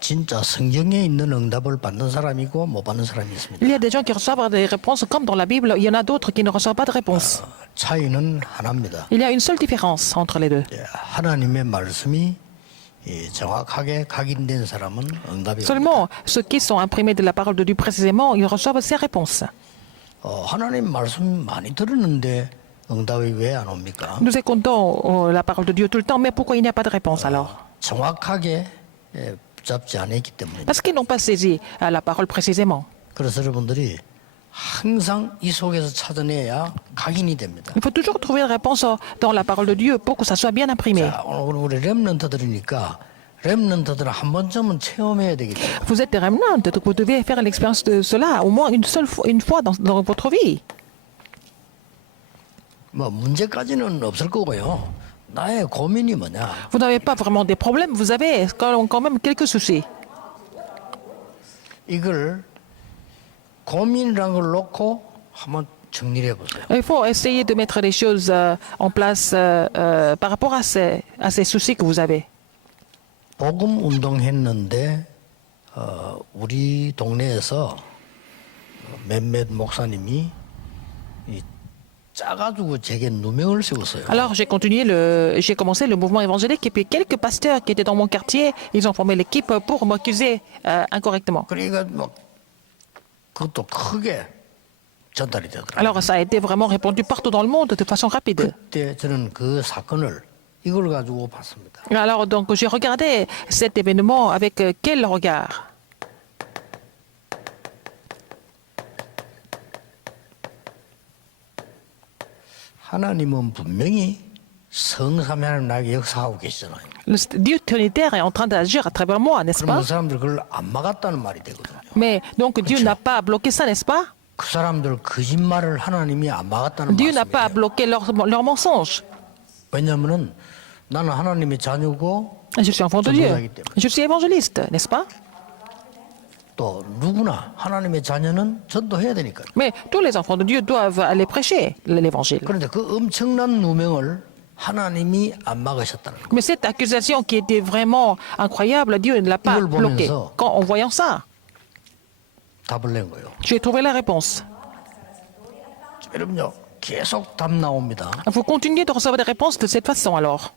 진짜 성경에 있는 응답을 받는 사람이고 못 받는 사람이 있습니다. Il y a des gens qui reçoivent des réponses comme dans la Bible, il y en a d'autres qui ne reçoivent pas de réponse. 차이는 하나입니다. Il y a une seule différence entre les deux. 하나님의 말씀이 정확하게 각인된 사람은 응답이 옵니다. Seulement, ceux qui sont imprimés de la parole de Dieu précisément, ils reçoivent ces réponses. 하나님 말씀 많이 들었는데 응답이 왜 안 옵니까? Nous écoutons la parole de Dieu tout le temps, mais pourquoi il n'y a pas de réponse alors? 정확하게 붙잡지 않았기 때문에. Parce qu'ils n'ont pas saisi la parole précisément. 그래서 여러분들이 항상 이 속에서 찾아내야 각인이 됩니다. Il faut toujours trouver une réponse dans la parole de Dieu pour que ça soit bien imprimé. 자, 오늘 우리 렘넌트들이니까 렘넌트들은 한 번쯤은 체험해야 되기 때문에. Vous êtes des remnants, donc vous devez faire l'expérience de cela au moins une fois dans votre vie. 뭐 문제까지는 없을 거고요. 나의 고민이 뭐냐? Vous n'avez pas vraiment des problèmes, vous avez quand même quelques soucis. 이걸 고민이라는 걸 놓고 한번 정리를 해보세요. Il faut essayer de mettre les choses en place par rapport à ces soucis que vous avez. 복음 운동했는데 우리 동네에서 몇몇 목사님이 이 짜가지고 제게 누명을 세웠어요. Alors j'ai commencé le mouvement évangélique et puis quelques pasteurs qui étaient dans mon quartier, ils ont formé l'équipe pour m'accuser incorrectement. 그러니까 막 그것도 크게 전달이 되더라고요. Alors ça a été vraiment répandu partout dans le monde de façon rapide. 그때 저는 그 사건을 이걸 가지고 봤습니다. Alors donc j'ai regardé cet événement avec quel regard? 하나님은 분명히 성삼위 하나님 나에게 역사하고 계시잖아요. Le Dieu trinitaire est en train d'agir à travers moi, n'est-ce 그러면 pas? 그 사람들 그걸 안 막았다는 말이 되거든요. Mais donc Dieu n'a pas bloqué ça, n'est-ce pas? 그 사람들 거짓말을 하나님이 안 막았다는 Dieu n'a pas 말씀이에요. bloqué leur mensonge. 왜냐하면 나는 하나님의 자녀고 Je suis enfant de Dieu. Je suis évangéliste, n'est-ce pas? 또 누구나 하나님의 자녀는 전도해야 되니까요. Mais tous les enfants de Dieu doivent aller prêcher l'évangile. 그런데 그 엄청난 누명을 하나님이 안 막으셨다는 거예요. Mais cette accusation qui était vraiment incroyable, Dieu ne l'a pas 이걸 bloquée. 보면서 En voyant ça, 답을 낸 거예요. j'ai trouvé la réponse. 여러분요, 계속 답 나옵니다. Il faut continuer de recevoir des réponses de cette façon alors.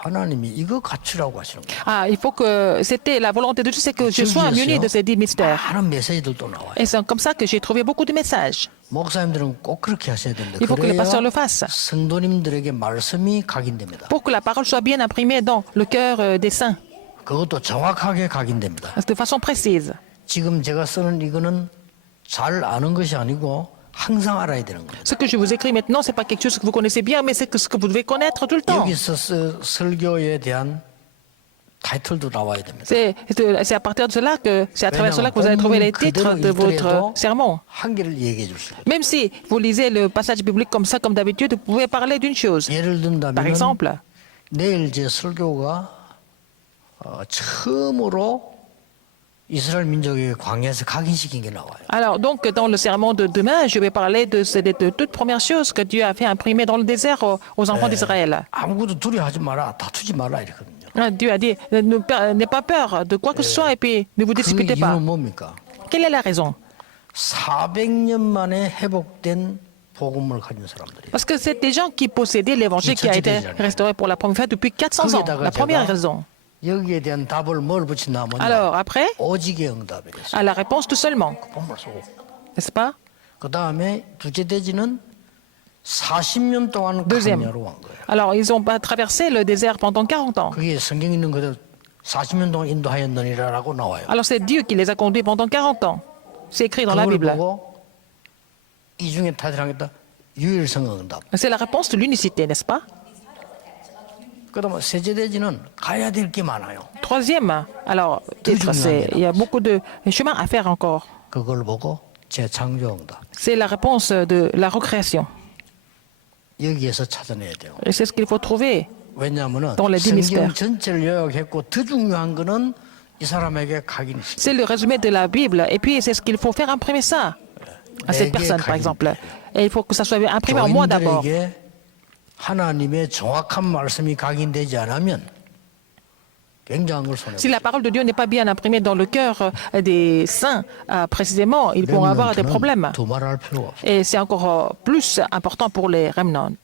하나님이 이거 갖추라고 하시는 거예요. Ah, il faut que c'était la volonté de Dieu, c'est que je sois muni de ces 10 mystères. 많은 메시지들도 나와요. Et c'est comme ça que j'ai trouvé beaucoup de messages. 목사님들은 꼭 그렇게 하셔야 됩니다. Il faut que les pasteurs le fassent. 성도님들에게 말씀이 각인됩니다. Pour que la parole soit bien imprimée dans le cœur des saints, 그것도 정확하게 각인됩니다. de façon précise. 지금 제가 쓰는 이거는 잘 아는 것이 아니고 항상 알아야 되는 거예요. Ce que je vous écris maintenant, ce n'est pas quelque chose que vous connaissez bien, mais c'est ce que vous devez connaître tout le temps. 여기서 설교에 대한 타이틀도 나와야 됩니다. C'est à partir de cela c'est à travers cela que vous allez trouver les titres de votre sermon. 한계를 얘기해 줄 수 있어요. Même si vous lisez le passage biblique comme ça, comme d'habitude, vous pouvez parler d'une chose. 예를 Par 든다면 exemple, 내일 제 설교가 처음으로 이스라엘 민족에게 광야에서 각인시킨 게 나와요. alors donc dans le sermon de demain, je vais parler de toute première chose que Dieu a fait imprimer dans le désert aux enfants d'Israël. 아무것도 두려워하지 마라, 다투지 마라 이랬거든요. Dieu a dit, n'aie pas peur de quoi que ce soit et puis ne vous 그 disputez pas. 이유는 뭡니까? Quelle est la raison? 400년 만에 회복된 복음을 가진 사람들이. Parce que c'est des gens qui possédaient l'évangile qui a été restauré pour la première fois depuis 400 ans. La première raison. 여기에 대한 답을 뭘 붙인다면 Alors après, 오직의 응답이랬어요. à la réponse tout seulement, 본말 쓰고. n'est-ce pas? 그 다음에 두째 대지는 40년 동안 Deuxième. 광야로 간 거예요. Alors ils ont traversé le désert pendant 40 ans. 그게 성경 있는 그대로 40년 동안 인도하였느니라라고 나와요. Alors c'est Dieu qui les a conduits pendant 40 ans. C'est écrit dans la 그걸 Bible. 보고 이 중에 타이틀하겠다 유일성 응답. C'est la réponse de l'unicité, n'est-ce pas? 그다음에 세째 대지는 가야 될 게 많아요. Troisième, alors, titre, il y a beaucoup de chemin à faire encore. 그걸 보고 재창조 응답. C'est la réponse de la recréation. 여기에서 찾아내야 돼요. Et c'est ce qu'il faut trouver. 왜냐하면 dans les 10 성경 mystères. 전체를 요약했고 더 중요한 거는 이 사람에게 각인이 있어요. C'est le résumé de la Bible. Et puis, c'est ce qu'il faut faire imprimer ça à cette personne, par exemple. Et il faut que ça soit imprimé en moi d'abord. 교인들에게 하나님의 정확한 말씀이 각인되지 않으면 굉장한 걸 손해. Si la parole de Dieu n'est pas bien imprimée dans le cœur des saints, précisément, ils pourront avoir des problèmes. 두말할 필요가 없어. Et c'est encore plus important pour les remnants.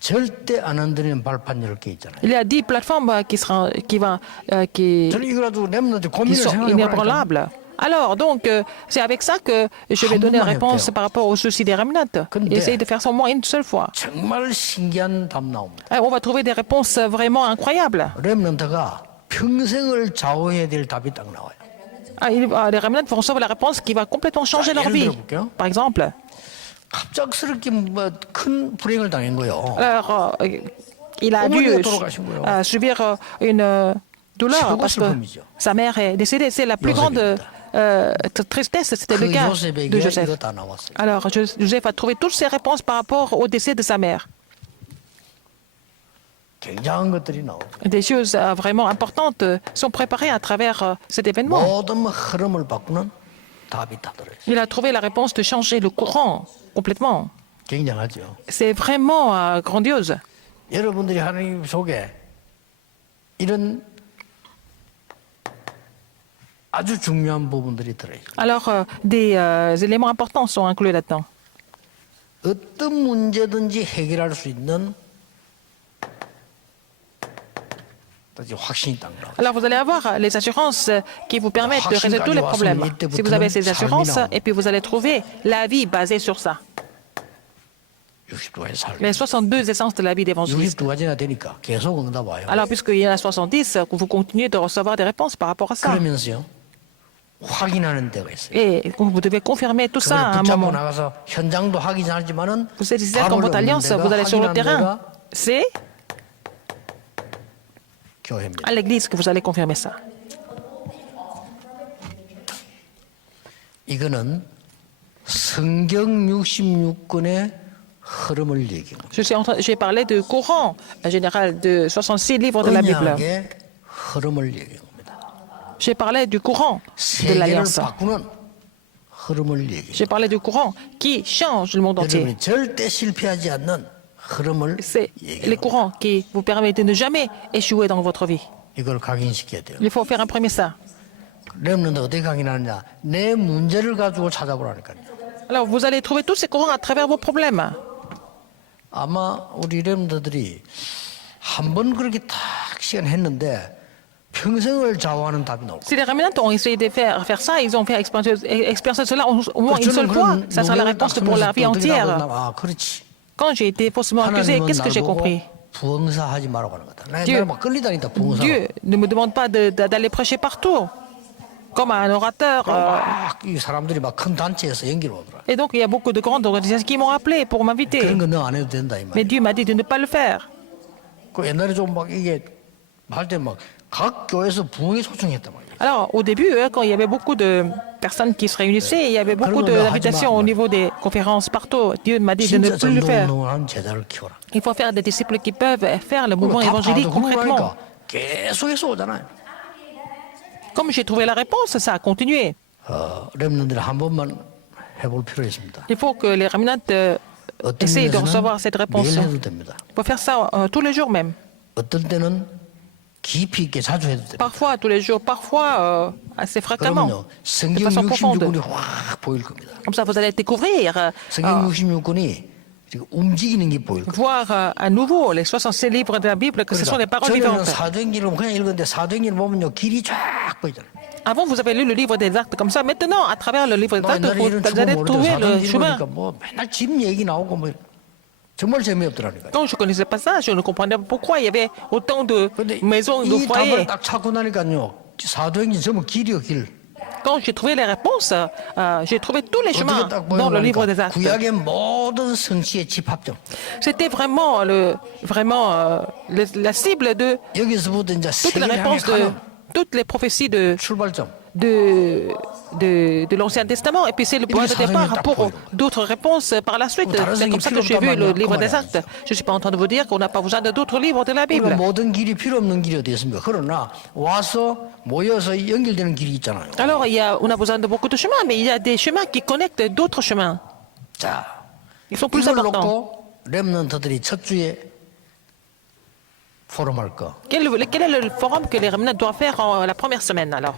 절대 안 흔들리는 발판 10개 있잖아요. Il y a 10 plateformes qui 저는 이거 가지고 렘넌트 고민을 sont 생각해 보니까 inébranlables. Alors, donc, c'est avec ça que je vais donner une réponse par rapport au souci des remnants. Essayez de faire ça au moins une seule fois. 정말 신기한 답 나옵니다. On va trouver des réponses vraiment incroyables. 렘넌트가 평생을 좌우해야 될 답이 딱 나와요. Les remnants vont recevoir la réponse qui va complètement changer leur vie. Par exemple, 갑작스럽게 뭐 큰 불행을 당한 거예요. alors, il a dû subir une douleur parce que sa mère est décédée. C'est la plus grande tristesse, c'était le cas de Joseph. Alors, Joseph a trouvé toutes ses réponses par rapport au décès de sa mère. 굉장한 것들이 나오죠. Des choses vraiment importantes sont préparées à travers cet événement. 모든 흐름을 바꾸는 답이 다 들어있어요. Il a trouvé la réponse de changer le courant complètement. 굉장하죠. C'est vraiment grandiose. 여러분들이 하나님 속에 이런 아주 중요한 부분들이 들어있어요. Alors, des éléments importants sont inclus là-dedans. 어떤 문제든지 해결할 수 있는 확신이 딱 나와요. Alors, vous allez avoir les assurances qui vous permettent de résoudre tous les problèmes. Si vous avez ces assurances, et puis vous allez trouver la vie basée sur ça. 62가지 살. Les 62 essences de la vie d'évangéliste. 62가지나 되니까 계속 응답 와요. Alors, puisqu'il y en a 70, vous continuez de recevoir des réponses par rapport à ça. 그러면서요. 확인하는 데가 있어요. Et vous devez confirmer tout ça à un 붙잡고 moment. 나가서 현장도 확인하지만은 Vous êtes ici comme votre alliance, vous allez sur le terrain. C'est 교회입니다. à l'église que vous allez confirmer ça. 이거는 성경 66권의 흐름을 얘기합니다. J'ai parlé du courant général de 66 livres de la Bible. 언약의 흐름을 얘기합니다. J'ai parlé du courant de 세계를 l'Alliance. 바꾸는 흐름을 얘기합니다. J'ai parlé du courant qui change le monde entier. 여러분이 절대 실패하지 않는 흐름을 C'est les 얘기합니다. courants qui vous permettent de ne jamais échouer dans votre vie. 이걸 각인시켜야 돼요. Il faut faire imprimer ça. 렘넌트 어떻게 각인하느냐? 내 문제를 가지고 찾아보라니까요. Alors, vous allez trouver tous ces courants à travers vos problèmes. 아마 우리 렘넌트들이 한 번 그렇게 탁 시간 했는데 평생을 좌우하는 답이 나올 거예요. Si les remnants ont essayé de faire ça, ils ont fait expériencer cela au moins une seule fois, ça sera la réponse pour la vie entière. 아, 그렇지. Quand j'ai été faussement accusé, qu'est-ce que j'ai compris? 부흥사하지 말라고 하는 거다. Dieu. 나 막 끌리다니다 부흥사. Dieu ne me demande pas d'aller prêcher partout, comme un orateur. 이 사람들이 막 큰 단체에서 연기를 오더라. Et donc, il y a beaucoup de grandes organisations qui m'ont appelé pour m'inviter. 그런 거 너 안 해도 된다 이 말. Mais Dieu m'a dit de ne pas le faire. 그 옛날에 좀 막 이게 할 때 막 각 교회에서 부흥이 소중했단 말이야. Alors, au début, quand il y avait beaucoup de personnes qui se réunissaient, il y avait beaucoup d'invitations au niveau des conférences partout. Dieu m'a dit de ne 진짜 plus le faire. 전도운동하는 제자를 키워라. Il faut faire des disciples qui peuvent faire le mouvement 다 évangélique 봐도 concrètement. 그러니까 계속해서 오잖아요. Comme j'ai trouvé la réponse, ça a continué. 렘넌들 한 번만 해볼 필요 있습니다. Il faut que les remnants 어떤 essayent de 면에서는 recevoir cette réponse. 매일 해도 됩니다. Il faut faire ça tous les jours même. 어떤 때는 깊이 있게 자주 해도 됩니다. Parfois tous les jours, parfois assez fréquemment. 그러면요 de 성경 façon profonde. 66권이 확 보일 겁니다. Comme ça, vous allez découvrir, 성경 66권이 움직이는 게 보일 겁니다. voir à nouveau les 66 livres de la Bible, que ce sont des paroles 전에는 vivantes. 사도행전을 그냥 읽었는데 사도행전을 보면요 길이 쫙 보이잖아요. Avant, vous avez lu le livre des actes comme ça. Maintenant, à travers le livre des 나 actes, 옛날에 이런 vous allez 축구 trouver 모르는데 le 사도행전 chemin. 읽으니까 뭐 맨날 집 얘기 나오고 뭐 정말 재미없더라니까요. Quand je ne connaissais pas ça, je ne comprenais pas pourquoi il y avait autant de 근데 maisons, de 이 foyers. 답을 딱 찾고 나니까요 사도행전 전부 길이요 길. Quand j'ai trouvé les réponses, j'ai trouvé tous les chemins 어떻게 딱 dans le livre des 보니까 actes. 구약의 모든 성취의 집합점. C'était vraiment, la cible de 여기서부터 이제 toutes les 세계를 향해 réponses de 가는 toutes les prophéties de 출발점. l'Ancien Testament, et puis c'est le point de départ pour d'autres réponses par la suite. C'est comme ça que j'ai vu le livre des actes. Je ne suis pas en train de vous dire qu'on n'a pas besoin d'autres livres de la 그러니까 Bible. 모든 길이 필요 없는 길이 어디 있습니까? 그러나 와서 모여서 연결되는 길이 있잖아요. Alors, on a besoin de beaucoup de chemins, mais il y a des chemins qui connectent d'autres chemins. 자, Ils sont plus 이걸 importants. 놓고 렘넌트들이 첫 주에 포럼할 거. Quel est le forum que les remnants doivent faire la première semaine alors?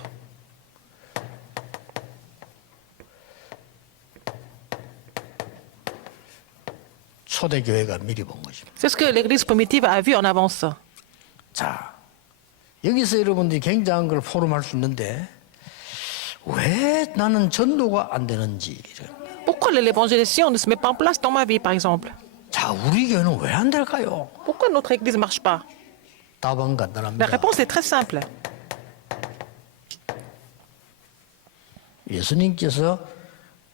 초대교회가 미리 본 것입니다. C'est ce que l'Église primitive a vu en avance. 자, 여기서 여러분들이 굉장한 걸 포럼할 수 있는데 왜 나는 전도가 안 되는지. Pourquoi l'évangélisation ne se met pas en place dans ma vie, par exemple? 자, 우리 교회는 왜 안 될까요? Pourquoi notre Église ne marche pas? 답은 La 간단합니다. réponse est très simple. 예수님께서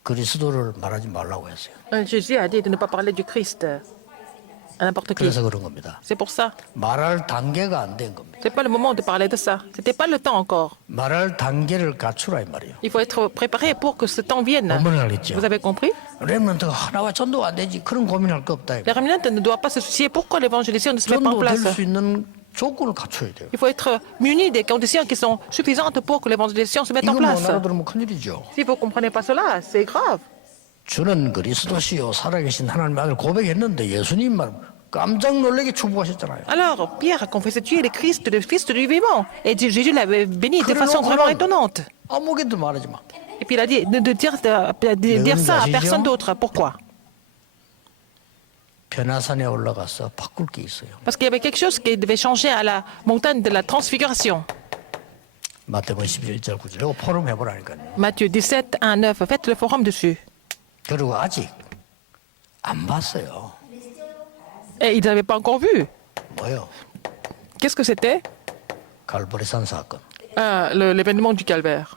그리스도를 말하지 말라고 했어요. Jésus a dit de ne pas parler du Christ à n'importe qui. 그래서 그런 겁니다. C'est pour ça. 말할 단계가 안 된 겁니다. C'est pas le moment de parler de ça. C'était pas le temps encore. 말할 단계를 갖추라 이 말이에요. Il faut être préparé pour que ce temps vienne. 어머니 알겠죠? Vous avez compris? 렘넌트가 하나와 전도가 안 되지 그런 고민할 거 없다. Les remnants ne doivent pas se soucier pourquoi l'évangélisation ne se met pas en place. 전도될 수 있는 조건을 갖춰야 돼요. Il faut être muni des conditions qui sont suffisantes pour que l'évangélisation se mette en 이거 못 place. 알아들으면 큰일이죠. Si vous ne comprenez pas cela, c'est grave. 주는 그리스도시요 살아계신 하나님의 아들 고백했는데 예수님만 깜짝 놀라게 축복하셨잖아요. Alors, Pierre a confessé tu es le Christ, le Fils du vivant. Et Jésus l'avait béni de façon vraiment étonnante. 아무것도 말하지 마. Et puis il a dit de dire ça à personne d'autre. Pourquoi? 변화산에 올라가서 바꿀 게 있어요. Parce qu'il y avait quelque chose qui devait changer à la montagne de la transfiguration. 마태복음 11절 9절 이거 포럼 해보라니까요. Matthieu 17, 1, 9. Faites le forum dessus. 그리고 아직 안 봤어요. Et ils n'avaient pas encore vu. 뭐요? Qu'est-ce que c'était? 갈보리산 사건. L'événement du calvaire.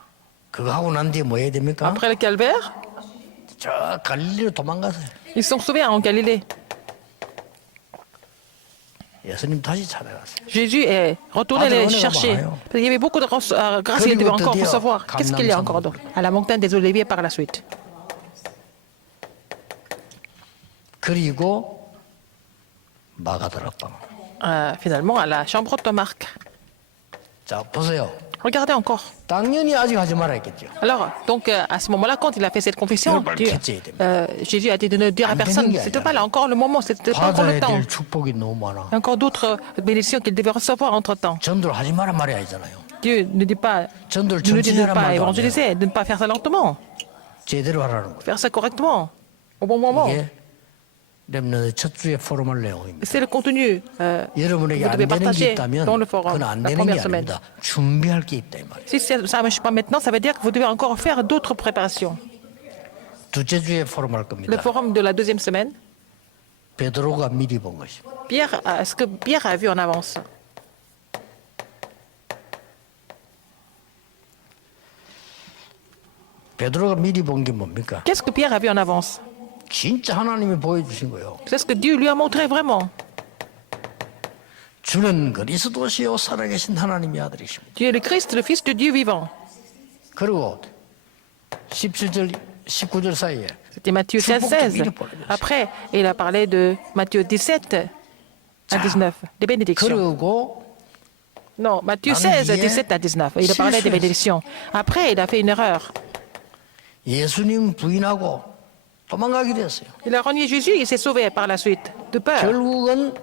그거 하고 난 뒤에 뭐 해야 됩니까? Après le calvaire, 저 갈릴리로 도망가세요. ils sont sauvés en Galilée. 예수님 다시 찾아갔어요. Jésus est retourné les chercher. Il y avait beaucoup de grâce qu'il devait encore recevoir. Qu'est-ce qu'il y a encore d'autre? À la montagne des Oliviers par la suite. 그리고 마가다락방. Finalement, à la chambre de Marc. 자 보세요. Regardez encore. 당연히 아직 하지 말아야겠죠. Alors, donc, à ce moment-là, quand il a fait cette confession, Jésus a dit de ne dire à personne. C'était pas là encore le moment, c'était pas encore le 받아야 temps. 될 축복이 너무 많아. Il y a encore d'autres bénédictions qu'il devait recevoir entre-temps. 전도를 하지 마라 말이 아니잖아요. Dieu ne dit pas, 전도를 nous dit de ne 천천히하란 pas 말도 안 돼요. évangéliser, de ne pas faire ça lentement, 제대로 하라는 거예요. faire ça correctement, au bon moment. 이게 렘넌트 첫 주의 포럼할 내용입니다. C'est le contenu que 여러분에게 vous 안 devez 되는 게 partager 있다면 dans le forum, 그건 안 la 되는 게 première semaine. 아닙니다. 준비할 게 있다 이 말이에요. Si ça ne marche pas maintenant, ça veut dire que vous devez encore faire d'autres préparations. 두째 주에 포럼할 Le 겁니다. forum de la deuxième semaine, 베드로가 미리 본 것입니다. ce que Pierre a vu en avance. 베드로가 미리 본 게 뭡니까? Qu'est-ce que Pierre a vu en avance? 진짜 하나님이 보여주신 거예요. C'est ce que Dieu lui a montré vraiment. 주는 그리스도시요 살아계신 하나님의 아들이십니다. Dieu est le Christ, le Fils de Dieu vivant. 그리고 17절, 19절 사이에 C'était Matthieu 16, 16. Après, il a parlé de Matthieu 17 à 19, des bénédictions. 그리고 Non, Matthieu 16, 17 à 19. Il a parlé des bénédictions. Après, il a fait une erreur. 예수님 부인하고 도망가게 됐어요. Il a renié Jésus et s'est sauvé par la suite, de peur. 결국은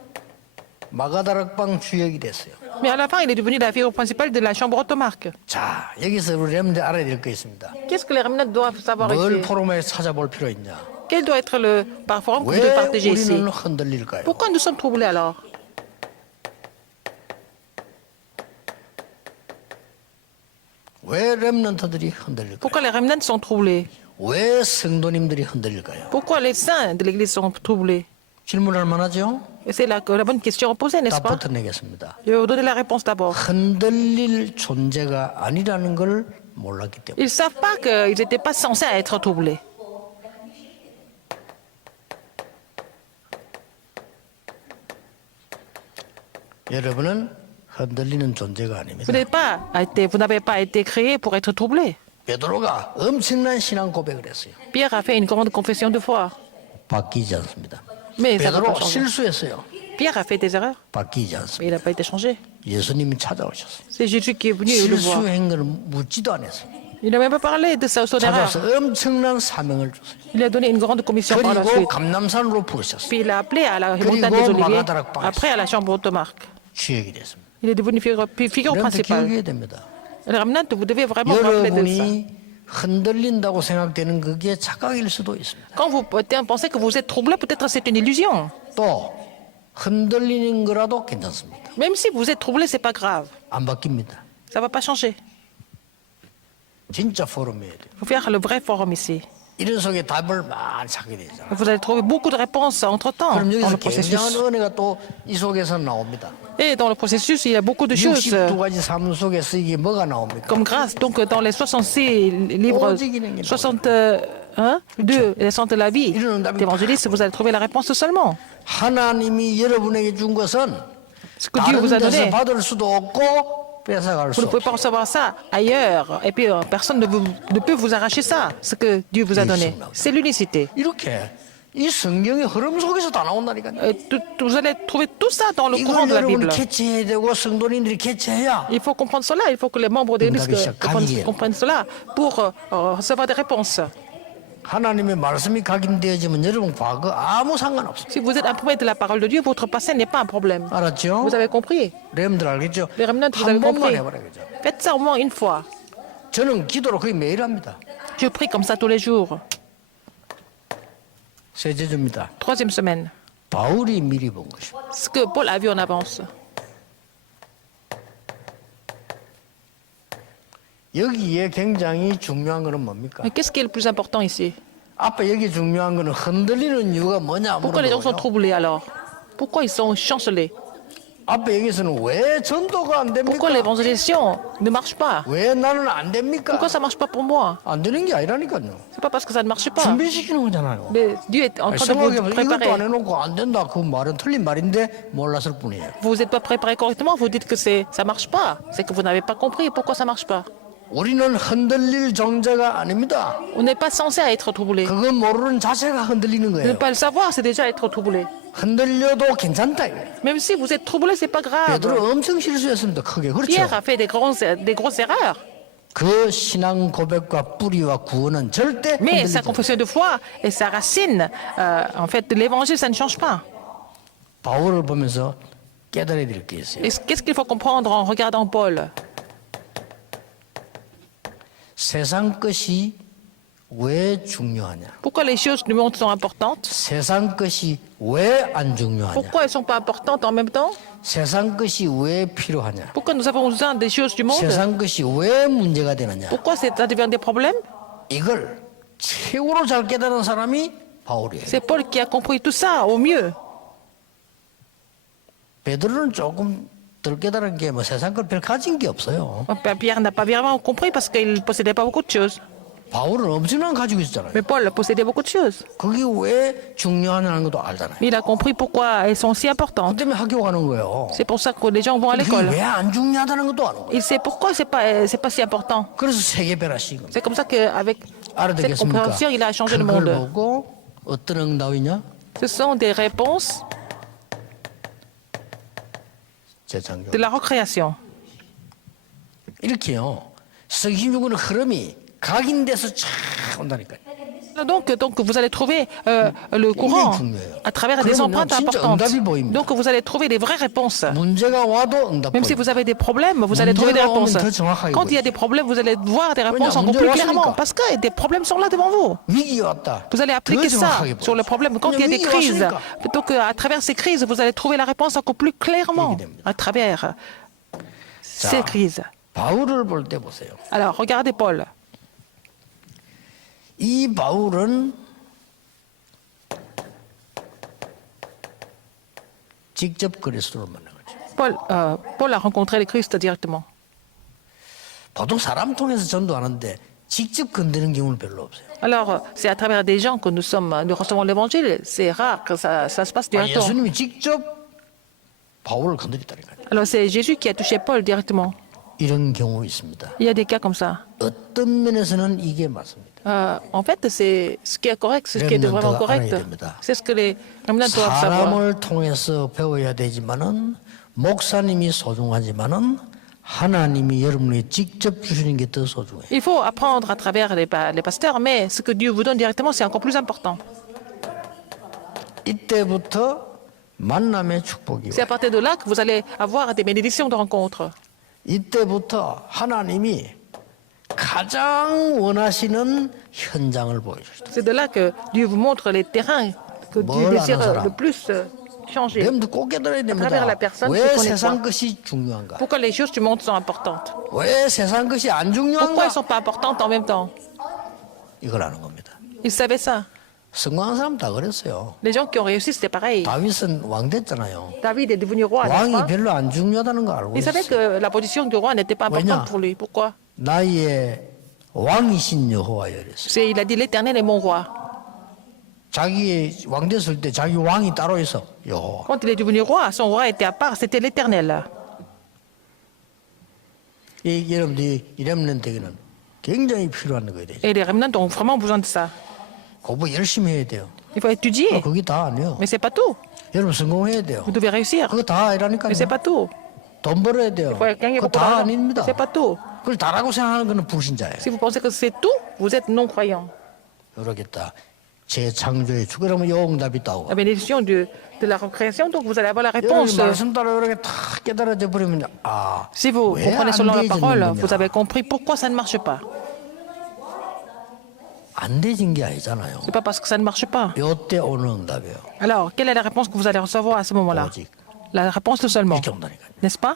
마가다락방 주역이 됐어요. Mais à la fin, il est devenu la figure principale de la chambre automarque. 자, 여기서 우리 렘들 알아야 될 거 있습니다. Qu'est-ce que les remnants doivent savoir 뭘 ici? 포럼에 찾아볼 필요 있냐? Quel doit être le forum que 왜 vous devez partager ici? 우리는 흔들릴까요? Pourquoi nous sommes troublés alors? 왜 렘넌트들이 흔들릴까요? Pourquoi les remnants sont troublés? 왜 성도님들이 흔들릴까요? Pourquoi les saints de l'Église sont troublés? 질문할 만하죠? Et c'est la bonne question à poser, n'est-ce pas? 답부터 내겠습니다. Je vais vous donner la réponse d'abord. 흔들릴 존재가 아니라는 걸 몰랐기 때문에. Ils ne savent pas qu'ils n'étaient pas censés être troublés. 여러분은 흔들리는 존재가 아닙니다. Vous n'avez pas été créés pour être troublés. 베드로가 엄청난 신앙 고백을 했어요. Pierre a fait une grande confession de foi. 바뀌지 않습니다. Mais ça n'a 베드로 pas changé. 실수했어요. Pierre a fait des erreurs, 바뀌지 mais 않습니다. il n'a pas été changé. 예수님이 찾아오셨어요. C'est Jésus qui est venu le voir. 실수한 걸 묻지도 않았어요. Il n'a même pas parlé de ça, son erreur. 찾아서 엄청난 사명을 줬어요. Il a donné une grande commission par la 그리고 suite. 감남산으로 부르셨어요. Puis il a appelé à la 그리고 montagne des Oliviers, 마가다락 방에서. après à la chambre automarque. 주역이 됐습니다. Il est devenu figure 여러분들 principale. 기억해야 됩니다. Le remnant, vous devez vraiment vous rappeler de ça. 여러분이 흔들린다고 생각되는 그게 착각일 수도 있습니다. Quand vous pensez que vous êtes troublé, peut-être c'est une illusion. 또 흔들리는 거라도 괜찮습니다. Même si vous êtes troublé, c'est pas grave. 안 바뀝니다. Ça va pas changer. 진짜 포럼이어야 돼요. Il faut faire le vrai forum ici. 이런 속에 답을 많이 찾게 되잖아요. Vous allez trouver beaucoup de réponses entre-temps 그럼 dans le 여기서 processus. 굉장한 은혜가 또 이 속에서 나옵니다. Et dans le processus, il y a beaucoup de choses 62가지 삶 속에서 이게 뭐가 나옵니까? comme grâce. Donc, dans les 66 livres, 62, les centres de la vie d'évangéliste, vous allez trouver la réponse seulement. 하나님이 여러분에게 준 것은 Ce que Dieu vous 다른 a 데서 donné, 받을 수도 없고 뺏어갈 vous 수 ne pouvez 없어요. pas recevoir ça ailleurs. Et puis, personne ne peut vous arracher ça, ce que Dieu vous a donné. C'est l'unicité. 이렇게 이 성경의 흐름 속에서 다 나온다니까요. Vous allez trouver tout ça dans le courant 이걸 de la Bible. 여러분이 캐치해야 되고 성도님들이 캐치해야 Il faut comprendre cela, il faut que les membres de l'Église comprennent cela pour recevoir des réponses. 하나님의 말씀이 각인되어지면 여러분 과거 아무 상관없어요. Si vous êtes imprégné de la parole de Dieu, votre passé n'est pas un problème. 알았죠? Vous avez compris? 여러분들 알겠죠? Les remnants, vous 한 avez 번만 compris. 해봐야겠죠. Faites ça au moins une fois. 저는 기도를 거의 매일 합니다. Je prie comme ça tous les jours. 셋째 주입니다. Troisième semaine. 바울이 미리 본 것입니다. Ce que Paul a vu en avance. 여기에 굉장히 중요한 거는 뭡니까? Mais qu'est-ce qui est le plus important ici? 아빠 여기 중요한 거는 흔들리는 이유가 뭐냐 Pourquoi les gens sont 물어보고요. troublés alors? Pourquoi ils sont chancelés? 아빠 여기서는 왜 전도가 안 Pourquoi 됩니까? l'évangélisation ne marche pas? 왜 나는 안 됩니까? Pourquoi ça ne marche pas pour moi? 안 되는 게 아니라니까요. C'est pas parce que ça ne marche pas. 준비시키는 거잖아요. Mais Dieu est en 아니, train de vous 생각해보면 이것도 안 préparer. 해놓고 안 된다. 그 말은 틀린 말인데 몰랐을 뿐이에요. Vous n'êtes pas préparé correctement, vous dites que ça marche pas. C'est que vous n'avez pas compris pourquoi ça marche pas. 우리는 흔들릴 존재가 아닙니다. On n'est pas censé être troublé. 그거 모르는 자체가 흔들리는 Ne 거예요. pas le savoir, c'est déjà être troublé. 흔들려도 괜찮다. 이거예요. Même si vous êtes troublé, c'est pas grave. 베드로 엄청 실수했습니다. 크게. Pierre 그렇죠. a fait des grosses erreurs. 그 신앙 고백과 뿌리와 구원은 절대 Mais sa 흔들리지 않아요. confession de foi et sa racine, en fait, de l'évangile, ça ne change pas. 바울을 보면서 깨달아야 될 게 있어요. Et qu'est-ce qu'il faut comprendre en regardant Paul? 세상 것이 왜 중요하냐? Pourquoi les choses du monde sont importantes? 세상 것이 왜 안 중요하냐? Pourquoi elles ne sont pas importantes en même temps? 세상 것이 왜 필요하냐? Pourquoi nous avons besoin des choses du monde? 세상 것이 왜 문제가 되느냐? Pourquoi ça devient des problèmes? 이걸 최고로 잘 깨달은 사람이 바울이에요. C'est Paul qui a compris tout ça au mieux. 베드로는 조금 덜 깨달은 게 뭐 세상 걸 별 가진 게 없어요. Pierre n'a pas vraiment compris parce qu'il ne possédait pas beaucoup de choses. 바울은 엄청난 거 가지고 있었잖아요. Mais Paul possédait beaucoup de choses. 그게 왜 중요하냐는 것도 알잖아요. Mais il a compris pourquoi elles sont si 그 importantes. 때문에 학교 가는 거예요. C'est pour ça que les gens vont à 그게 l'école. 왜 안 중요하다는 것도 아는 거예요. Il sait pourquoi c'est pas si important. 그래서 세계배라 씌인 겁니다. C'est comme ça qu'avec cette 알아듣겠습니까? compréhension, il a changé le 그걸 monde. 보고 어떤 응답이냐? Ce sont des réponses 재창조. de la recréation. 이렇게요. 성신주구는 흐름이 각인돼서 쫙 온다니까요. Donc, vous allez trouver le courant à travers des empreintes importantes. Donc, vous allez trouver des vraies réponses. 문제가 와도 응답. Même si vous avez des problèmes, vous allez trouver des réponses. Quand il y a des problèmes, vous allez voir des réponses encore plus clairement. Parce que des problèmes sont là devant vous. 위기 왔다. Vous allez appliquer ça sur le problème. Quand il y a des crises, donc à travers ces crises, vous allez trouver la réponse encore plus clairement à travers ces crises. 바울을 볼 때 보세요. Alors, regardez Paul. 이 바울은 직접 그리스도를 만난 거죠. Paul a rencontré le Christ directement. 보통 사람 통해서 전도하는데 직접 건드는 경우는 별로 없어요. Alors, c'est à travers des gens que nous recevons l'évangile. C'est rare que ça se passe directement. 예수님이 직접 바울을 건드렸다니까요. Alors, c'est Jésus qui a touché Paul directement. 이런 경우 있습니다. Il y a des cas comme ça. 어떤 면에서는 이게 맞습니다. En fait, c'est ce qui est correct, c'est ce qui est vraiment correct. C'est ce que les remnants doivent savoir. 사람을 통해서 배워야 되지만은 목사님이 소중하지만은 하나님이 여러분에게 직접 주시는 게 더 소중해요. Il faut apprendre à travers les pasteurs, mais ce que Dieu vous donne directement, c'est encore plus important. 이때부터 만남의 축복이 C'est à 와요. partir de là que vous allez avoir des bénédictions de rencontre. 이때부터 하나님이 가장 원하시는 현장을 보여주시죠. C'est de là que Dieu vous montre les terrains que Dieu désire le plus changer. 여러분들 꼭 깨달아야 됩니다. travers la personne 왜 qui connaît 세상 quoi. 것이 중요한가? Pourquoi les choses du monde sont importantes? 왜 세상 것이 안 Pourquoi 중요한가? elles ne sont pas importantes en même temps? 이걸 아는 겁니다. Ils savaient ça. 성공한 사람 다 그랬어요. Les gens qui ont réussi, c'était pareil. 다윗은 왕 됐잖아요. David est devenu roi, n'est-ce 왕이 pas? 별로 안 중요하다는 거 알고 Il savait 있어요. que la position du roi n'était pas 왜냐? importante pour lui. Pourquoi? 나의 왕이신 여호와여 이랬어요. Il a dit l'Éternel est mon roi. 자기 왕 됐을 때 자기 왕이 따로 있어. 여호와. Quand il est devenu roi, son roi était à part, c'était l'Éternel. 이 여러분들이 이 렘넌트에게는 굉장히 필요한 거예요. Et les remnants ont vraiment besoin de ça. 공부 열심히 해야 돼요. Il faut étudier, 그게 다 아니에요. mais c'est pas tout. 여러분 성공해야 돼요. Vous devez réussir, 그거 다 아니라니까요. mais c'est pas tout. 돈 벌어야 돼요. Il faut gagner 그거 beaucoup 다 d'argent, 아닙니다. mais c'est pas tout. 그걸 다라고 생각하는 거는 불신자예요. Si vous pensez que c'est tout, vous êtes non-croyant. 그러겠다. 재창조의 주 그러면 요 응답이 있다고. La bénédiction de la recréation, donc vous allez avoir la réponse. 여러분 말씀 따라 이렇게 다 깨달아져 버리면 아, Si vous 왜 comprenez 안 selon la 되어지는 parole, 거냐. vous avez compris pourquoi ça ne marche pas. 안 되진 게 아니잖아요. C'est pas parce que ça ne marche pas. 요때 오는 응답이에요. Alors, quelle est la réponse que vous allez recevoir à ce moment-là? 오직 La réponse tout seulement, 이렇게 온다니까요. n'est-ce pas?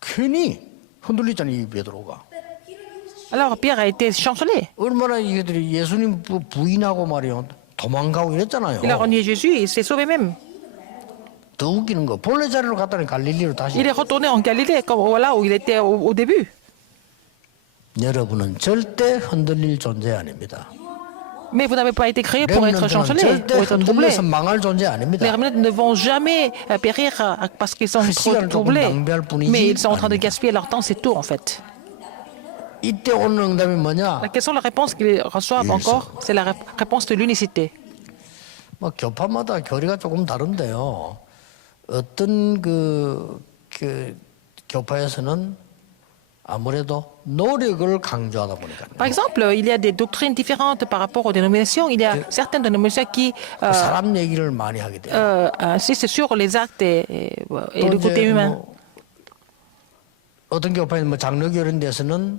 괜히 흔들리잖아요, 이 베드로가. Alors, Pierre a été chancelé. 얼마나 이들이 예수님 부인하고 말이요 도망가고 이랬잖아요. Il a renié Jésus et il s'est sauvé même. 더 웃기는 거 본래 자리로 갔다니 갈릴리로 다시. Il est retourné en Galilée, comme voilà où il était au début. 여러분은 절대 흔들릴 존재 아닙니다. Mais vous n'avez pas été créé pour être 렘넌트는 chancelé, 절대 pour être troublé. 흔들려서 망할 존재 Les 아닙니다. remnants ne vont jamais périr parce qu'ils sont trop 시간을 조금 troublés. 낭비할 뿐이지 Mais ils sont en train de 아닙니다. gaspiller leur temps, c'est tout en fait. 이때 오는 응답이 뭐냐? La question, la réponse qu'ils reçoivent encore, c'est la réponse de l'unicité. 뭐 교파마다 교리가 조금 다른데요. 어떤 그 교파에서는 아무래도 노력을 강조하다 보니까 Par exemple, il y a des doctrines différentes par rapport aux dénominations. Il y a certaines dénominations qui 사람 얘기를 많이 하게 돼요. insistent sur les actes et 또 le côté 이제 humain. 뭐 어떤 교파에는 뭐 장로교 이런 데서는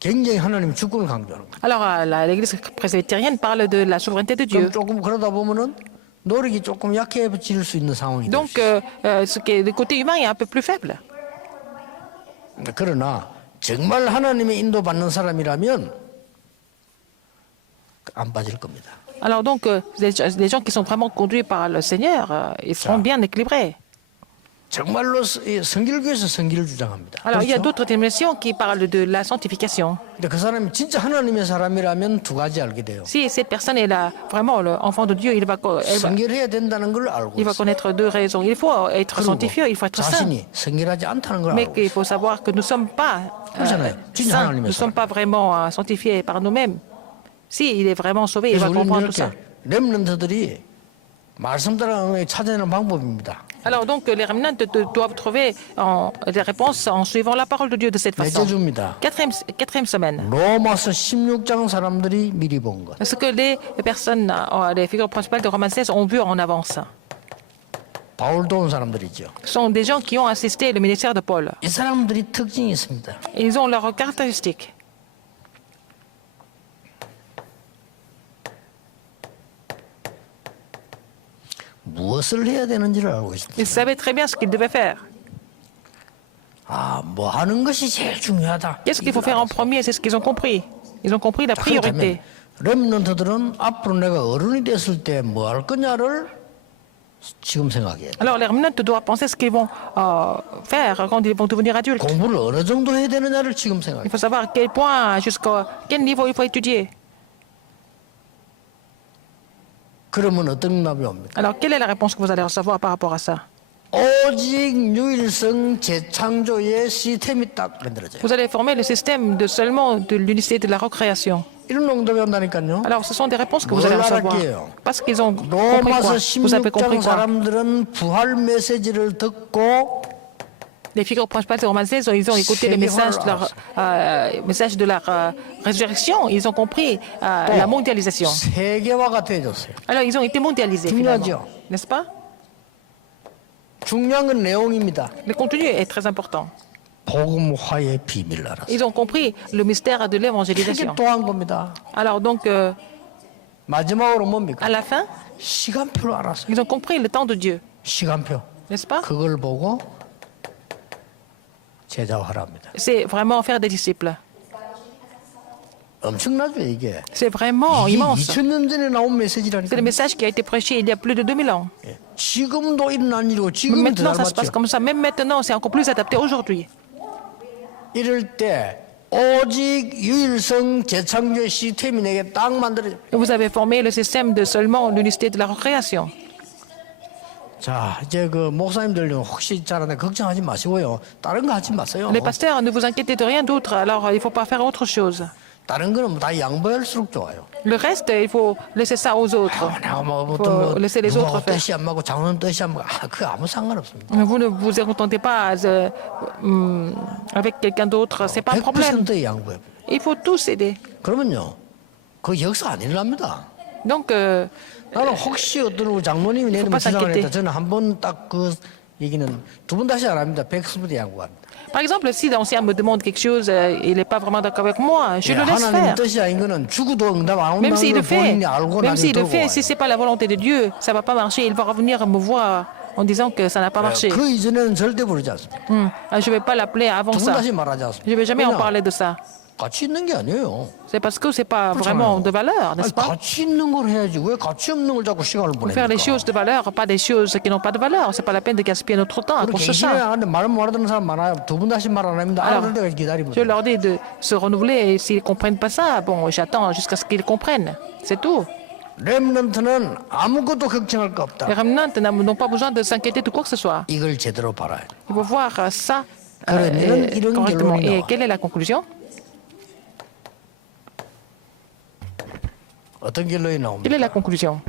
굉장히 하나님 주권을 강조하는 거예요. Alors, l'Église presbytérienne parle de la souveraineté de Dieu. 그럼 조금 그러다 보면은 노력이 조금 약해질 수 있는 상황이 돼요. Donc, le côté humain est un peu plus faible. 그러나 정말 하나님의 인도받는 사람이라면 안 빠질 겁니다. Alors donc, les gens qui sont vraiment conduits par le Seigneur, ils seront bien équilibrés. 정말로 성결교에서 성결을 주장합니다. Alors, il y a 그렇죠? d'autres dénominations qui parlent de la sanctification. 근데 그 사람이 진짜 하나님의 사람이라면 두 가지 알게 돼요. Si cette personne est là, vraiment l'enfant de Dieu, elle va 성결해야 된다는 걸 알고 있어요. connaître deux raisons. Il faut être sanctifié, il faut être saint. 자신이 성결하지 않다는 걸 Mais 알고 il 있어요. faut savoir que nous ne sommes pas 그렇잖아요. 진짜 saints, 하나님의 nous ne sommes 사람. pas vraiment sanctifiés par nous-mêmes. Si il est vraiment sauvé, il 그래서 va 우리는 comprendre tout ça. 이렇게 렘넌트들이 말씀 따라 찾아내는 방법입니다. Alors donc, les remnants doivent trouver des réponses en suivant la parole de Dieu de cette façon. 넷째 주입니다. Quatrième semaine. 로마서 16장 사람들이 미리 본 것. Ce que les personnes, les figures principales de Romains 16 ont vu en avance. 바울도 온 사람들이죠. Ce sont des gens qui ont assisté au ministère de Paul. 이 사람들이 특징이 있습니다. Ils ont leurs caractéristiques. 무엇을 해야 되는지를 알고 있습니다. Ils savaient très bien ce qu'ils devaient faire. 아, 뭐 하는 것이 제일 중요하다. Qu'est-ce qu'il faut faire en premier? C'est ce qu'ils ont compris. Ils ont compris la priorité. 렘넌트들은 앞으로 내가 어른이 됐을 때 뭐 할 거냐를 지금 생각해야 돼. Alors les remnants doivent penser ce qu'ils vont faire quand ils vont devenir adultes. 공부를 어느 정도 해야 되느냐를 지금 생각해. Il faut savoir à quel point, jusqu'à quel niveau il faut étudier. 그러면 어떤 응답이 옵니까? Alors quelle est la réponse que vous allez recevoir par rapport à ça? 오직 유일성 재창조의 시스템이 딱 만들어져요. Vous allez former le système de seulement de l'unicité de la recréation. 이런 응답이 온다니까요. Alors, ce sont des réponses que vous allez recevoir. Parce qu'ils ont compris quoi? 로마서 Vous avez compris 16장 quoi? 사람들은 부활 메시지를 듣고 Les figures principales de Romains 16, ils ont écouté le message de leur résurrection. Ils ont compris la mondialisation. 세계화가 되어졌어요. Alors, ils ont été mondialisés, finalement. N'est-ce pas? 중요한 건 내용입니다. Le contenu est très important. 복음화의 비밀을 알았어요. Ils ont compris le mystère de 이게 l'évangélisation. 또 한 겁니다. Alors, donc, 마지막으로 뭡니까? à la fin, 시간표를 알았어요. ils ont compris le temps de Dieu. 시간표. N'est-ce pas? 그걸 보고 제자화랍니다. C'est vraiment faire des disciples. 엄청나죠 이게. C'est vraiment 이게 immense. 2000년 전에 나온 C'est le 메시지라니까. message qui a été prêché il y a plus de 2000 ans. 지금도 일어난 일이고 지금도 Maintenant, ça se passe 닮았죠. comme ça. Même maintenant, c'est encore plus adapté aujourd'hui. 이럴 때 오직 유일성 재창조의 시스템이 내게 딱 만들어져. Vous avez formé le système de seulement l'unicité de la recréation. 자, 이제 그 목사님들은 혹시 잘하는데 걱정하지 마시고요. 다른 거 하지 마세요. Les pasteurs, ne vous inquiétez de rien d'autre. Alors, il ne faut pas faire autre chose. 다른 거는 다 양보할수록 좋아요. Le reste, il faut laisser ça aux autres. 내가 뭐 faut 어떤 뭐 laisser les autres 누가 faire. 뜻이 안 맞고 장로님 뜻이 안 맞고 그거 아무 상관없습니다. Vous ne vous contentez pas avec quelqu'un d'autre. C'est pas un problème. 100% 양보해요. Il faut tous aider. 그러면요, 그 역사 안 일어납니다. Donc, 나는 혹시 어떤 장모님이 내는 pas 주장을 s'inquiéter. 했다. 저는 한 번 딱 그 얘기는 두 번 다시 안 합니다. 100% 양보합니다. par exemple, si l'ancien me demande quelque chose, il n'est pas vraiment d'accord avec moi, je le laisse 하나님 faire. 뜻이 아닌 거는 죽어도 응답 안 Même 온다는 s'il 걸 le fait, 본인이 알고 même 나중에 s'il le 들고 fait, si 와요. c'est pas la volonté de Dieu, ça va pas marcher. Il va revenir me voir en disant que ça n'a pas marché. 그 이전에는 절대 부르지 않습니다. Je vais pas l'appeler avant 두 번 ça. 다시 말하지 않습니다. Je vais jamais en 왜냐? parler de ça. 같이 있는 게 아니에요. C'est parce que c'est pas vraiment de valeur, 아니, n'est-ce pas? 같이 있는 걸 해야지. 왜 같이 없는 걸 자꾸 시간을 Faire les 보내니까? choses de valeur, pas des choses qui n'ont pas de valeur. C'est pas la peine de gaspiller notre temps à 우리 cause de 갱신을 ça. 하는데 말 못 알아듣는 사람 많아요. 두 번 다시 말 안 합니다. Alors, 알아들 때까지 기다리면 Je 돼요. leur dis de se renouveler et s'ils ne comprennent pas ça, bon, j'attends jusqu'à ce qu'ils comprennent. C'est tout. 렘넌트는 아무것도 걱정할 거 없다. Les remnants n'ont pas besoin de s'inquiéter de quoi que ce soit. 이걸 제대로 봐라. Il faut voir ça 그러면 이런 correctement. 결론이 Et 나와. quelle est la conclusion? 어떤 결론이 Quelle 나옵니까? est la conclusion?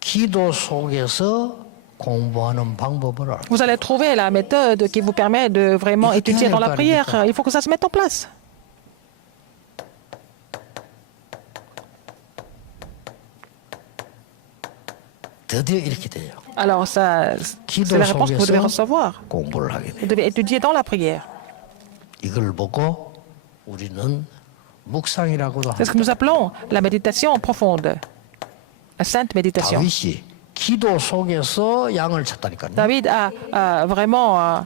기도 속에서 공부하는 방법을 알아. Vous allez trouver la méthode qui vous permet de vraiment Il faut étudier bien dans la parler de prière. ça. Il faut que ça se mette en place. 드디어 이렇게 돼요. Alors, ça, c'est 기도 la réponse que vous devez 속에서 recevoir. 공부를 하게 Vous 돼요. devez étudier dans la prière. 이걸 보고 우리는 묵상이라고도 C'est ce que nous appelons la méditation profonde, la sainte méditation. 다윗이 기도 속에서 양을 찾다니까요. David a vraiment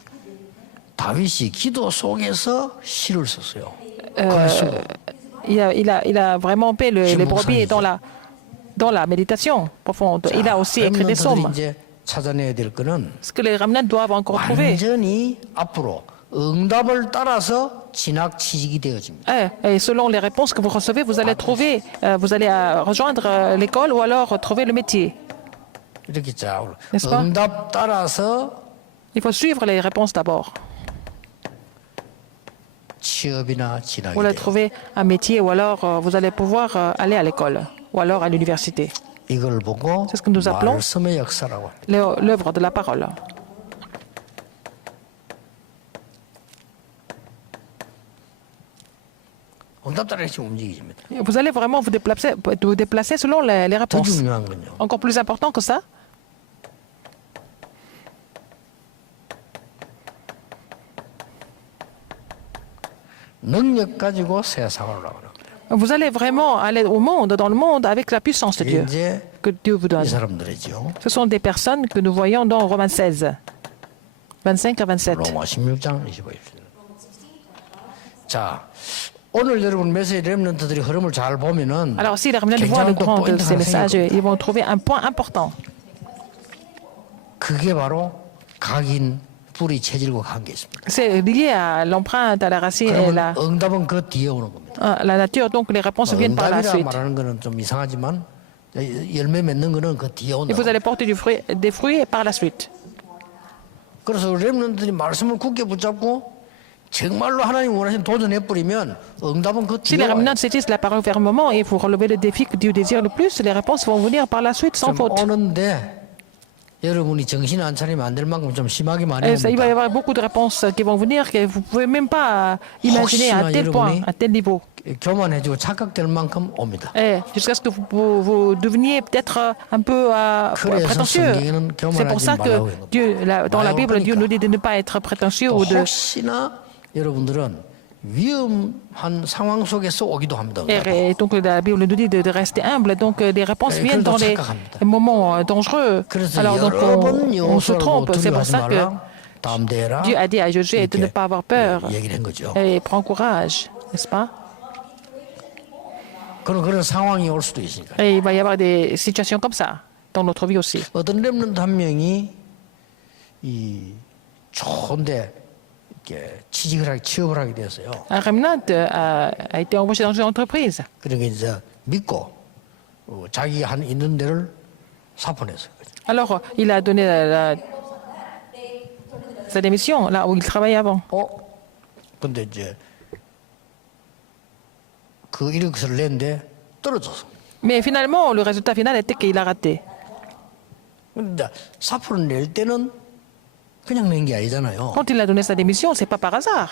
다윗이 기도 속에서 시를 썼어요. 글을 쓰고. il a vraiment fait les brebis dans la méditation profonde. Il a aussi écrit des 렘넌트들이 psaumes. 이제 찾아내야 될 거는 Ce que les remnants doivent encore trouver. 완전히 앞으로 응답을 따라서 진학취직이 되어집니다. Et selon les réponses que vous recevez, vous allez trouver, vous allez rejoindre l'école ou alors trouver le métier. 이렇게 자 N'est-ce pas? 응답 따라서 Il faut suivre les réponses d'abord. 취업이나 진학이 Vous allez 돼요. trouver un métier ou alors vous allez pouvoir aller à l'école ou alors à l'université. 이걸 보고 C'est ce que nous appelons 말씀의 역사라고 합니다. L'œuvre de la parole. 응답 따라서 움직이십니다. Vous allez vraiment vous déplacer selon les 더 réponses. 중요한 건요. Encore plus important que ça, 능력 가지고 세상을 나가는 vous allez vraiment aller au monde, dans le monde, avec la puissance de Dieu 이제 que Dieu vous donne. 이 사람들이죠. Ce sont des personnes que nous voyons dans Romains 16, 25 à 27. 로마 16장 25절. 자, 오늘 여러분 메시지 렘넌트들이 흐름을 잘 보면은 Alors, si les remnants voient le 괜찮은 또 grand de 포인트 ces 하나 messages, 생길 겁니다. ils vont trouver un point important. 그게 바로 각인 뿌리 체질과 관계 있습니다. C'est lié à l'empreinte, à la racine et 그러면 응답은 그 뒤에 오는 겁니다. la nature. Donc, les réponses viennent par la 응답이라 suite. 말하는 거는 좀 이상하지만 열매 맺는 거는 그 뒤에 온다. Et vous allez porter des fruits par la suite. 그래서 렘넌트들이 말씀을 굳게 붙잡고 정말로 하나님 원하신 도전해버리면 응답은 그 Si 뒤에 les 와요. remnants saisissent la parole fermement et vous relevez le défi que Dieu désire le plus, les réponses vont venir par la suite sans 좀 faute. 오는데 여러분이 정신 안 차리면 안 될 만큼 좀 심하게 많이 Et il va y 옵니다. avoir beaucoup de réponses qui vont venir que vous ne pouvez même pas imaginer à tel point, à tel niveau. 교만해지고 착각될 만큼 옵니다. Et jusqu'à ce que vous deveniez peut-être un peu 그래서 prétentieux. 성경에는 C'est pour ça 교만하지 que 말라고 해요. Dieu, dans la Bible, Dieu nous dit de ne pas être prétentieux ou de... 혹시나 여러분들은 위험한 상황 속에서 오기도 합니다. Et donc la Bible nous dit de rester humble, donc des réponses Et viennent dans les moments dangereux. 그래서 Alors donc 여러 번 on se 용서하고 trompe, c'est pour 두려워하지 ça que 말라. 다음 대해라. Dieu a dit à Josué de ne pas avoir peur 얘기를 한 거죠. et prends courage, n'est-ce pas? 그런 상황이 올 수도 있으니까. Et il va y avoir des situations comme ça dans notre vie aussi. 어떤 렘넌트 한 명이 이 좋은데 이렇게 취업을 하게 되었어요. Un remnant a été embauché dans une entreprise. 그러니까 이제 믿고 자기가 있는 데를 사표냈어요. Alors, il a donné sa démission là où il travaillait avant. 근데 이제 그 이력서를 냈는데 떨어졌어. Mais finalement, le résultat final était qu'il a raté. 근데 사표를 낼 때는 그냥 낸 게 아니잖아요. Quand il a donné sa démission, c'est pas par hasard.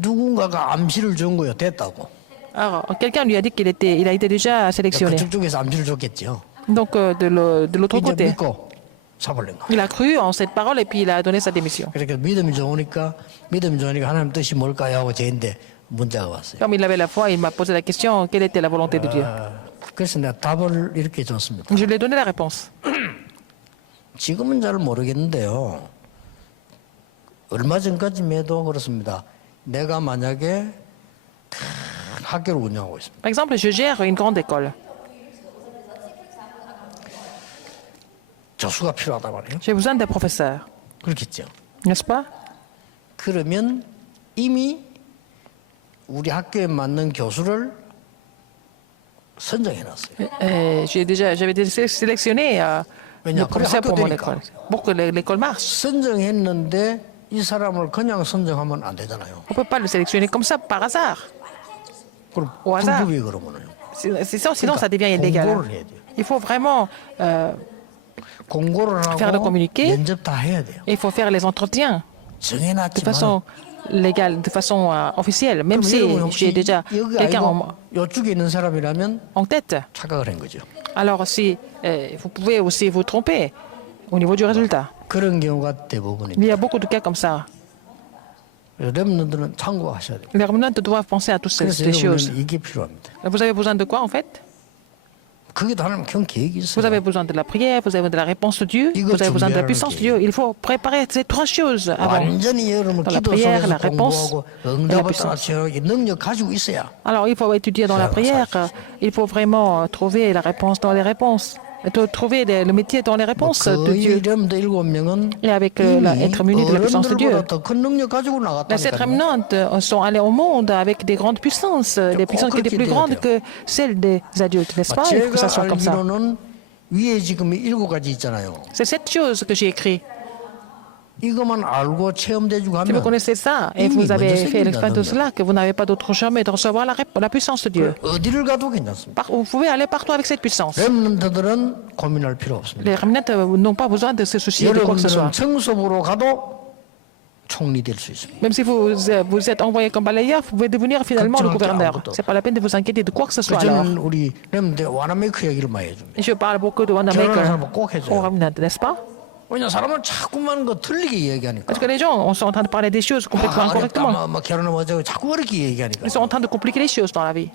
누군가가 암시를 준 거예요. 됐다고. Alors, quelqu'un lui a dit il a été déjà sélectionné. 그쪽 쪽에서 암시를 줬겠죠. Donc, de l'autre 이제 côté, 믿고 사표를 낸 거예요. il a cru en cette parole et puis il a donné sa démission. 그러니까 믿음이 좋으니까 하나님 뜻이 뭘까요? 하고 저한테 문자가 왔어요. Comme il avait la foi, il m'a posé la question quelle était la volonté de Dieu. 그래서 내가 답을 이렇게 줬습니다. Je lui ai donné la réponse. 지금은 잘 모르겠는데요. 얼마 전까지만 해도 그렇습니다. 내가 만약에 큰 학교를 운영하고 있습니다. Par exemple, je gère une grande école. 교수가 필요하단 말이에요. J'ai besoin d'un professeur, 그렇겠죠. n'est-ce pas? 그러면 이미 우리 학교에 맞는 교수를 선정해 놨어요. J'avais déjà sélectionné le professeur pour mon école, pour que l'école marche. 선정했는데 이 사람을 그냥 선정하면 안 되잖아요. On ne peut pas le sélectionner comme ça par hasard. 그럼 au hasard. 불법이 그러면요. Sinon, ça devient illégal. 공고를 해야 돼요. Il faut vraiment, 공고를 faire le 하고 communiqué. 면접 다 해야 돼요. il faut faire les entretiens de 정해놨지만 façon légale, de façon officielle, même 그럼 si 여러분 j'ai 혹시 déjà 여기 quelqu'un 아니고 이쪽에 있는 사람이라면 en tête. 착각을 한 거죠. Alors, si vous pouvez aussi vous tromper au niveau du résultat. 그런 경우가 Il 대부분입니다. y a beaucoup de cas comme ça. 렘넌트는 참고하셔야 돼요. Les remnants doivent penser à toutes 그래서 ces choses. 여러분은 이게 필요합니다. Vous avez besoin de quoi en fait? 그게도 하나님 경 계획이 Vous avez 있어요. besoin de la prière, vous avez de la réponse de Dieu, 이거 vous avez besoin de la 준비하는 puissance de 게 Dieu. Il faut préparer ces trois choses avant. 완전히 여러분 Dans la 기도 prière, la 속에서 réponse 공부하고 et la 응답을 puissance. 따라서 능력 가지고 있어야 Alors, il faut étudier dans la prière, il faut vraiment trouver la réponse dans les réponses, trouver le métier dans les réponses de 거의 Dieu. 렘드 7명은 Et avec être muni de la puissance de Dieu. 어른들보다 더 큰 능력 가지고 Ces 나갔다니까요. remnants sont allés au monde avec des grandes puissances, des puissances qui étaient plus grandes que celles des adultes, n'est-ce pas? Il faut que ça soit 제가 comme ça. 알기로는 위에 지금 7가지 있잖아요. C'est cette chose que j'ai écrit. 이것만 알고 체험돼주고 Si vous 하면 connaissez ça et 이미 vous avez 먼저 fait l'expérience de 생긴다는 cela, que vous n'avez pas d'autre chemin de recevoir la puissance de Dieu. 어디를 가도 괜찮습니다. Vous pouvez aller partout avec cette puissance. 렘넌트들은 고민할 필요 없습니다. Les remnants n'ont pas besoin de se soucier de quoi que ce soit. 여러분들은 청소부로 가도 총리 될 수 있습니다. Même si vous êtes envoyé comme balayeur, vous pouvez devenir finalement le gouverneur. Ce n'est pas la peine de vous inquiéter de quoi que ce soit alors. 저는 우리 렘넌트 와나메이크 얘기를 많이 해줍니다. Et je parle beaucoup de Wanda 결혼하는 Maker 사람은 꼭 aux 해줘요. remnants, n'est-ce pas? 왜냐 사람은 자꾸만 그 틀리게 얘기하니까. Parce que les gens sont en train de parler des choses complètement incorrectement. 막 결혼을 먼저 자꾸 그렇게 얘기하니까. Ils sont en train de compliquer les choses dans la vie.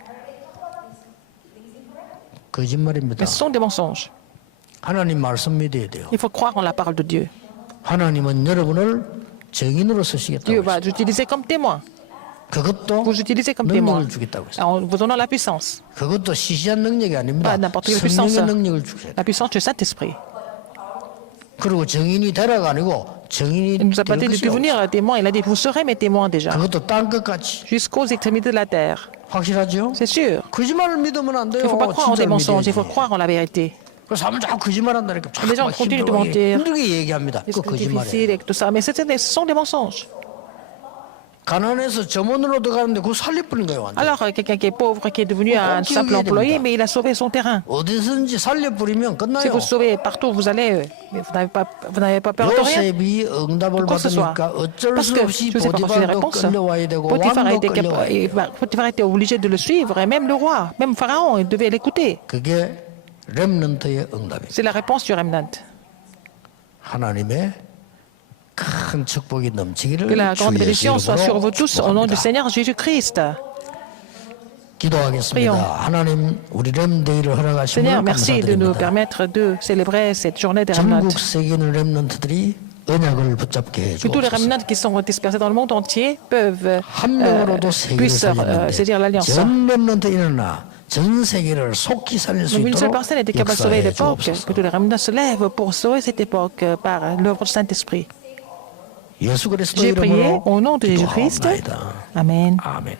거짓말입니다. Mais ce sont des mensonges. 하나님 말씀 믿어야 돼요. Il faut croire en la parole de Dieu. 하나님은 여러분을 증인으로 쓰시겠다고 Dieu 했어요. va vous utiliser comme témoin. 그것도 Vous utilisez comme témoin. 능력을 주겠다고 했어요. En vous donnant la puissance. 그것도 시시한 능력이 아닙니다. Pas n'importe quelle puissance. 성령의 능력을 주세요. La puissance du Saint-Esprit. 그리고 증인이 되라가 아니고 증인이 Il nous a pas 될 dit de 것이 없어요. devenir témoin. Il a dit, vous serez mes témoins déjà. 그것도 땅 끝까지 Jusqu'aux extrémités de la terre. 확실하죠? C'est sûr. 거짓말을 믿으면 안 돼요. Il ne faut pas croire en des 진짜를 mensonges. Il faut 믿어야지. croire en la vérité. 그래서 사람은 자꾸 거짓말한다니까. Les gens continuent de mentir. 힘들게 얘기합니다. 이거 C'est difficile 거짓말이에요. et tout ça. Mais ce sont des mensonges. 가난해서 점원으로 들어가는데 그거 살려버린 거예요. 완전. Alors, quelqu'un qui est pauvre, qui est devenu un simple employé, mais il a sauvé son terrain. 어디든지 살려버리면 Si 끝나요. vous sauvez partout où vous allez, mais vous n'avez pas peur de rien. 요셉이 응답을 Quoi que ce soit. 받으니까 어쩔 Parce 수 que 없이 Joseph a reçu les 보디발도 réponses. 끌려와야 되고 Potiphar 왕도 끌려와야 돼요. Potiphar était obligé de le suivre, et même le roi, même Pharaon, il devait l'écouter. 그게 렘넌트의 응답입니다. C'est la réponse du remnant. 하나님의 큰 축복이 넘치기를 Que la grande 주 예수 bénédiction soit sur vous 이름으로 tous au nom du 축복합니다. Seigneur Jésus-Christ. 기도하겠습니다. 하나님 우리 렘데이를 허락하심을 Seigneur, merci de nous 감사드립니다. permettre de célébrer cette journée des remnants. 전국 세계 있는 렘넌트들이 언약을 붙잡게 Que tous les 해주옵소서. remnants qui sont dispersés dans le monde entier 한 명으로도 세계를 puissent saisir 살렸는데 l'alliance. 전 렘넌트 일어나 전 세계를 속히 살릴 수 Une seule 있도록 personne était capable de sauver 역사해 l'époque, 주옵소서. que tous les remnants se lèvent pour sauver cette époque par l'œuvre du Saint-Esprit. 예수 그리스도 J'ai prié 이름으로 au nom de Jésus-Christ. 기도하옵나이다. Amen. 아멘.